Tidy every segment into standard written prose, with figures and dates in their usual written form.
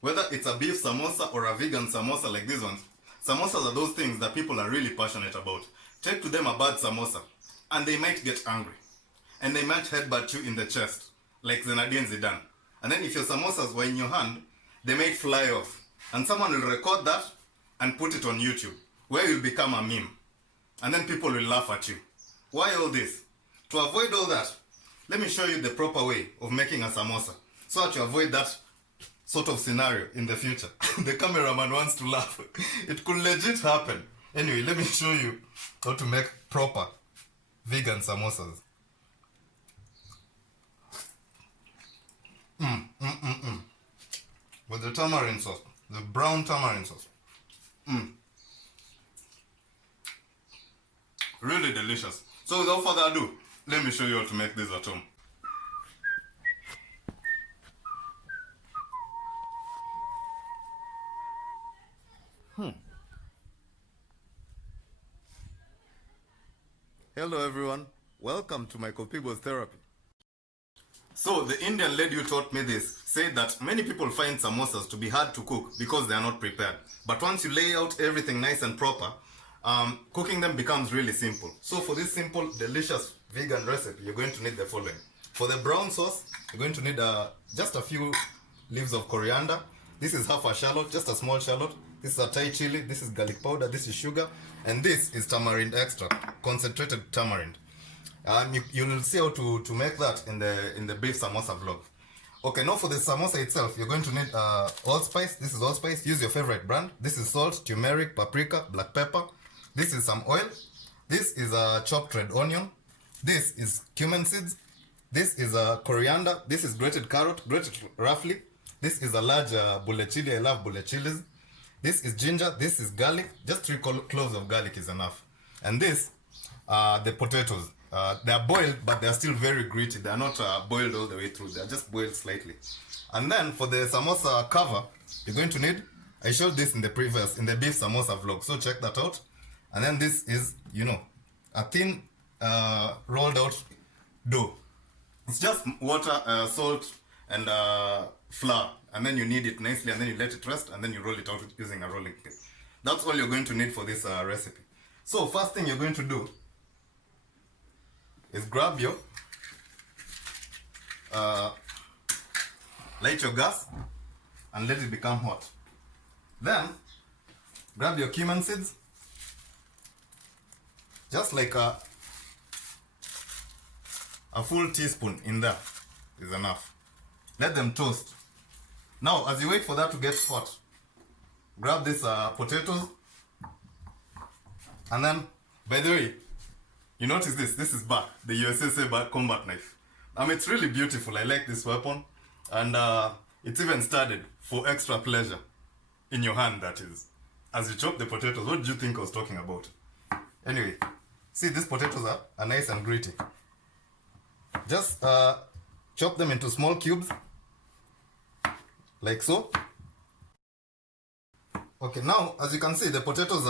Whether it's a beef samosa or a vegan samosa like these ones, samosas are those things that people are really passionate about. Take to them a bad samosa, and they might get angry. And they might headbutt you in the chest, like Zinedine Zidane. And then if your samosas were in your hand, they might fly off. And someone will record that and put it on YouTube, where you'll become a meme. And then people will laugh at you. Why all this? To avoid all that, let me show you the proper way of making a samosa, so that you avoid that sort of scenario in the future. The cameraman wants to laugh. It could legit happen. Anyway, let me show you how to make proper vegan samosas. With the tamarind sauce, the brown tamarind sauce. Really delicious. So without further ado, let me show you how to make this at home. Hello everyone, welcome to my Kopigos therapy. So the Indian lady who taught me this said that many people find samosas to be hard to cook because they are not prepared. But once you lay out everything nice and proper, cooking them becomes really simple. So for this simple, delicious vegan recipe, you're going to need the following. For the brown sauce, you're going to need just a few leaves of coriander. This is half a shallot, just a small shallot. This is a Thai chili, this is garlic powder, this is sugar, and this is tamarind extract, concentrated tamarind. You will see how to make that in the beef samosa vlog. Okay, now for the samosa itself, you're going to need allspice. This is allspice. Use your favorite brand. This is salt, turmeric, paprika, black pepper. This is some oil. This is a chopped red onion. This is cumen seeds. This is a coriander. This is grated carrot, grated roughly. This is a large bullet chili. I love bullet chilies. This is ginger. This is garlic. Just 3 cloves of garlic is enough. And this, the potatoes. They are boiled, but they are still very gritty. They are not boiled all the way through. They are just boiled slightly. And then for the samosa cover, you're going to need, I showed this in the beef samosa vlog, so check that out. And then this is, a thin rolled out dough. It's just water, salt, and flour. And then you knead it nicely, and then you let it rest, and then you roll it out using a rolling pin. That's all you're going to need for this recipe. So first thing you're going to do is grab your, light your gas and let it become hot. Then grab your cumin seeds, just like a full teaspoon in there is enough. Let them toast. Now as you wait for that to get hot, grab these potatoes, and then, by the way, you notice this is back, the USSA back combat knife. It's really beautiful. I like this weapon. And it's even studded for extra pleasure in your hand, that is. As you chop the potatoes, what do you think I was talking about? Anyway, see, these potatoes are nice and gritty. Just chop them into small cubes, like so. Okay, now, as you can see, the potatoes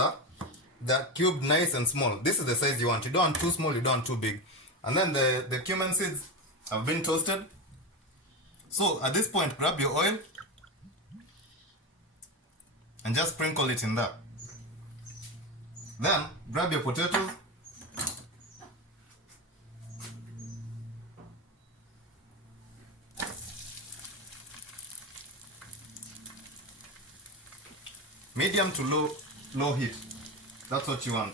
they're cubed nice and small. This is the size you want. You don't want too small, you don't want too big. And then the cumin seeds have been toasted. So at this point, grab your oil and just sprinkle it in there. Then grab your potatoes, medium to low heat. That's what you want.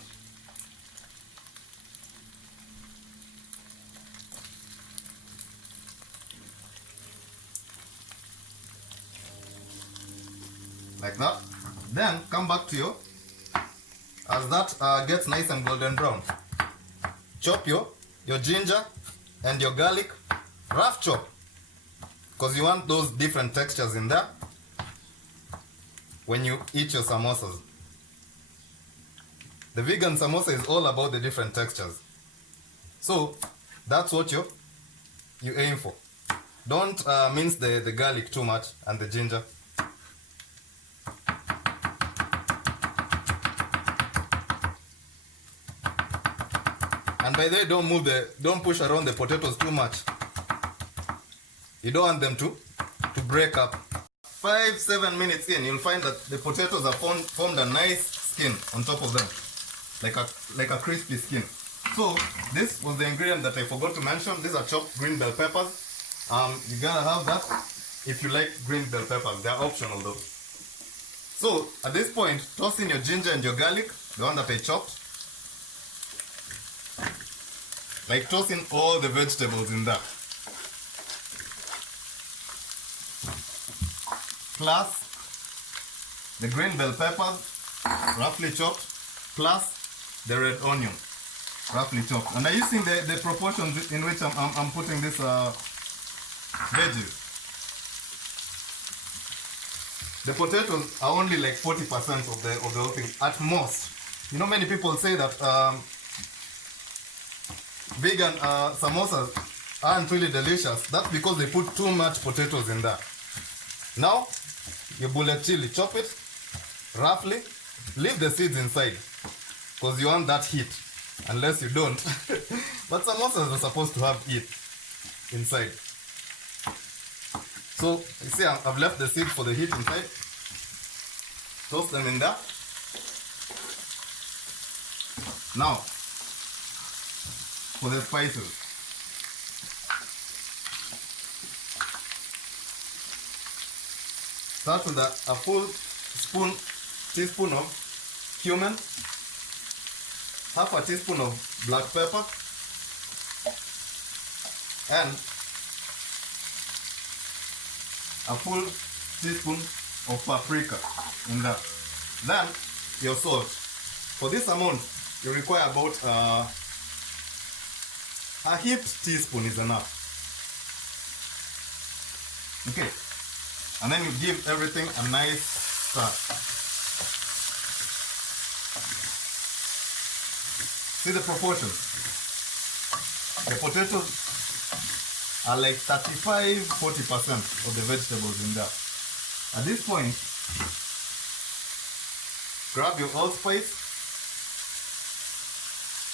Like that. Then come back to your, as that gets nice and golden brown, chop your ginger and your garlic, rough chop, because you want those different textures in there when you eat your samosas. The vegan samosa is all about the different textures. So that's what you aim for. Don't mince the garlic too much and the ginger. And by the way, don't push around the potatoes too much. You don't want them to break up. 5-7 minutes in, you'll find that the potatoes have formed a nice skin on top of them, like a crispy skin. So this was the ingredient that I forgot to mention. These are chopped green bell peppers. You gotta have that if you like green bell peppers. They're optional though. So at this point, toss in your ginger and your garlic, the one that I chopped. Like toss in all the vegetables in that. Plus the green bell peppers, roughly chopped, plus the red onion, roughly chopped. And I'm using the proportions in which I'm putting this veggies. The potatoes are only like 40% of the whole thing at most. You know, many people say that vegan samosas aren't really delicious. That's because they put too much potatoes in there. Now, your bullet chili, chop it roughly. Leave the seeds inside because you want that heat, unless you don't. But samosas are supposed to have heat inside. So, you see, I've left the seeds for the heat inside. Toss them in there. Now, for the spices. Start with a full teaspoon of cumin, half a teaspoon of black pepper, and a full teaspoon of paprika in that. Then your salt. For this amount, you require about a heaped teaspoon is enough. Okay, and then you give everything a nice stir. See the proportions. The potatoes are like 35-40% of the vegetables in there. At this point, grab your allspice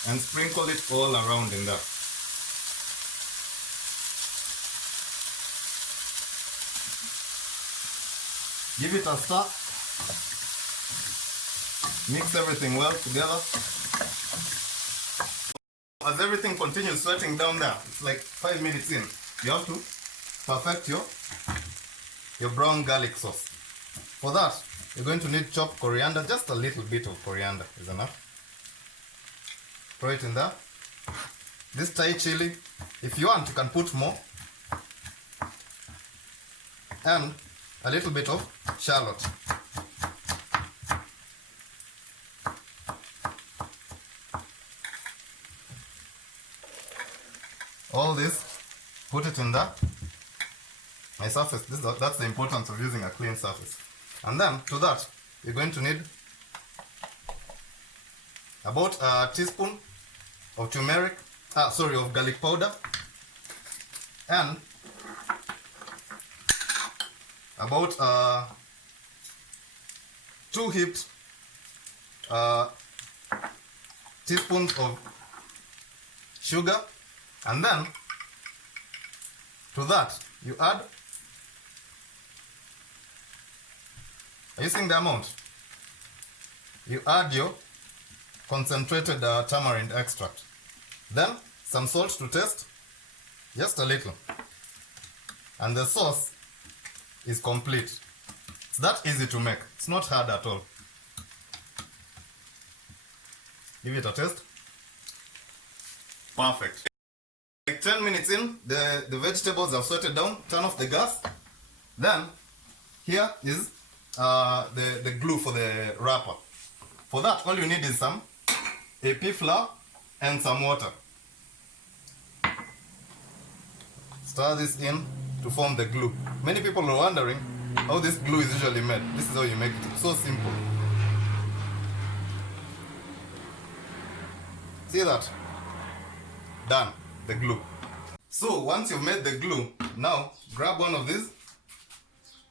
and sprinkle it all around in there. Give it a stir. Mix everything well together. As everything continues sweating down there, it's like 5 minutes in, you have to perfect your brown garlic sauce. For that, you're going to need chopped coriander. Just a little bit of coriander is enough. Throw it in there. This Thai chili, if you want, you can put more. And a little bit of shallot. All this, put it in there. My surface, that's the importance of using a clean surface. And then to that, you're going to need about a teaspoon of of garlic powder, and about 2 heaped teaspoons of sugar. And then to that you add, are you seeing the amount? You add your concentrated tamarind extract. Then some salt to taste, just a little. And the sauce is complete. It's that easy to make. It's not hard at all. Give it a taste. Perfect. Like 10 minutes in, the vegetables have sweated down. Turn off the gas. Then here is the glue for the wrapper. For that, all you need is some AP flour and some water. Stir this in to form the glue. Many people are wondering how this glue is usually made. This is how you make it. It's so simple. See that? Done. The glue. So once you've made the glue, now grab one of these,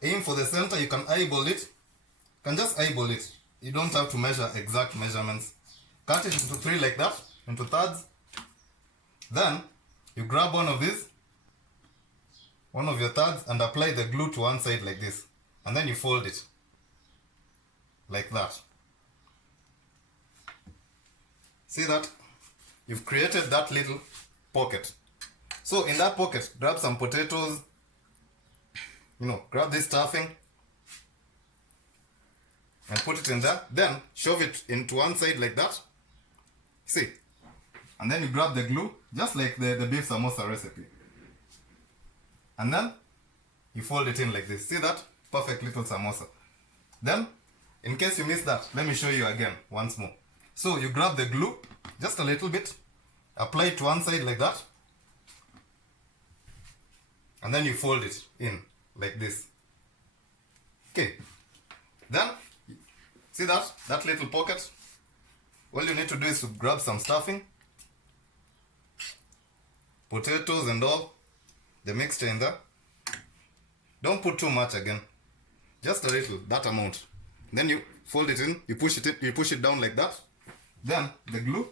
aim for the center. You can eyeball it. You can just eyeball it. You don't have to measure exact measurements. Cut it into 3 like that, into thirds. Then you grab one of these, one of your thirds, and apply the glue to one side like this. and then you fold it like that. See that? You've created that little pocket. So in that pocket, grab some potatoes, grab this stuffing and put it in there. Then shove it into one side like that. See? And then you grab the glue, just like the beef samosa recipe. And then you fold it in like this. See that? Perfect little samosa. Then, in case you missed that, let me show you again, once more. So you grab the glue, just a little bit, apply it to one side like that, and then you fold it in like this. Okay. Then, see that little pocket? All you need to do is to grab some stuffing, potatoes and all, the mixture in there. Don't put too much again. Just a little, that amount. Then you fold it in, you push it down like that. Then the glue.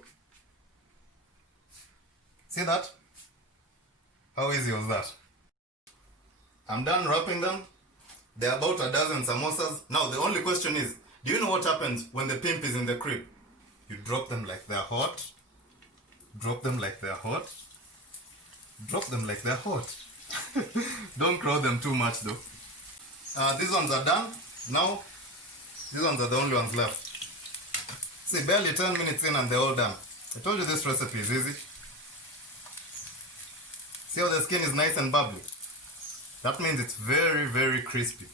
See that? How easy was that? I'm done wrapping them. There are about a dozen samosas. Now the only question is, do you know what happens when the pimp is in the crib? You drop them like they're hot. Drop them like they're hot. Drop them like they're hot. Don't crowd them too much though. These ones are done. Now, these ones are the only ones left. See, barely 10 minutes in and they're all done. I told you this recipe is easy. See how the skin is nice and bubbly? That means it's very, very crispy.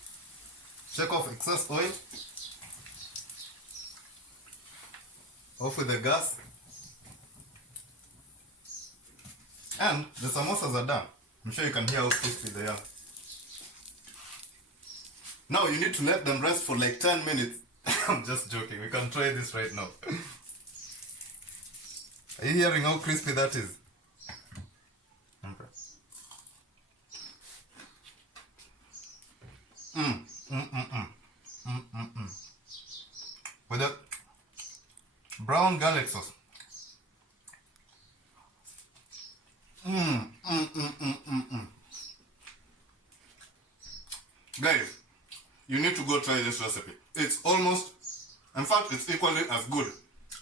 Shake off excess oil. Off with the gas. And the samosas are done. I'm sure you can hear how crispy they are. Now you need to let them rest for like 10 minutes. I'm just joking. We can try this right now. Are you hearing how crispy that is? Okay. With the brown garlic sauce. Guys, you need to go try this recipe. It's almost, in fact, it's equally as good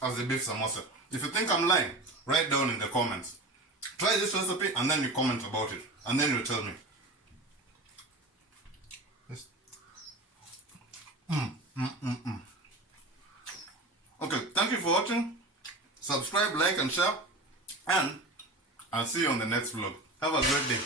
as the beef samosa. If you think I'm lying, write down in the comments. Try this recipe and then you comment about it. And then you tell me. Okay, thank you for watching. Subscribe, like and share. And I'll see you on the next vlog. Have a great day.